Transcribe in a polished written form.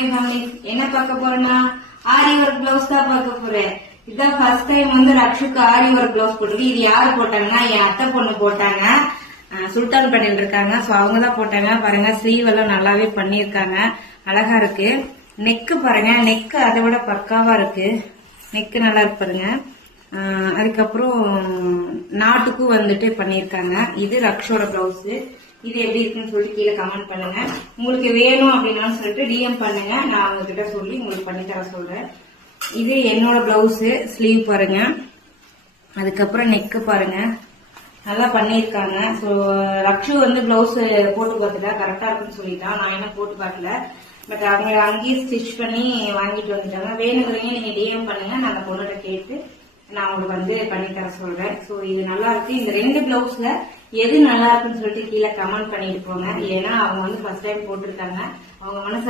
My family. என்ன பார்க்க போறேன்னா ஆரி ஒர்க் பிளவுஸ் தான் பார்க்க போறேன். இதான் ஃபர்ஸ்ட் டைம் வந்து ரக்ஷுக்கு ஆரி ஒர்க் பிளவுஸ் போட்டுருக்கு. இது யாரு போட்டாங்கன்னா என் அத்தை பொண்ணு போட்டாங்க. சுல்தான் பேட்டையில் இருக்காங்க. சோ அவங்கதான் போட்டாங்க. பாருங்க ஸ்லீவ் எல்லாம் நல்லாவே பண்ணிருக்காங்க. அழகா இருக்கு. நெக்கு பாருங்க, நெக்கு அதை விட பக்காவா இருக்கு. நெக்கு நல்லா இருக்கு பாருங்க. அதுக்கப்புறம் நாட்டுக்கும் வந்துட்டு பண்ணிருக்காங்க. இது ரக்ஷோட பிளவுஸ். இது எப்படி இருக்குன்னு சொல்லிட்டு கீழே கமெண்ட் பண்ணுங்க. உங்களுக்கு வேணும் அப்படின்னு சொல்லிட்டு டிஎம் பண்ணுங்க. நான் உங்ககிட்ட சொல்லி உங்களுக்கு பண்ணி தர சொல்றேன். இது என்னோட பிளவுஸ். ஸ்லீவ் பாருங்க, அதுக்கப்புறம் நெக்கு பாருங்க, நல்லா பண்ணிருக்காங்க. சோ ரக்ஷு வந்து பிளவுஸ் போட்டு பார்த்துட்டா கரெக்டா இருக்குன்னு சொல்லிட்டான். நான் என்ன போட்டு பார்க்கல. பட் அவங்க அங்கேயே ஸ்டிச் பண்ணி வாங்கிட்டு வந்துட்டாங்க. வேணுங்கிறீங்க நீங்க டிஎம் பண்ணுங்க. நான் அந்த பொண்ணுகிட்ட கேட்டு நான் உங்களுக்கு வந்து பண்ணி தர சொல்றேன். சோ இது நல்லா இருக்கு. இந்த ரெண்டு பிளவுஸ்ல எது நல்லா இருக்குன்னு சொல்லிட்டு கீழே கமெண்ட் பண்ணிட்டு போங்க. ஏன்னா அவங்க வந்து ஃபர்ஸ்ட் டைம் போட்டிருக்காங்க. அவங்க மனசு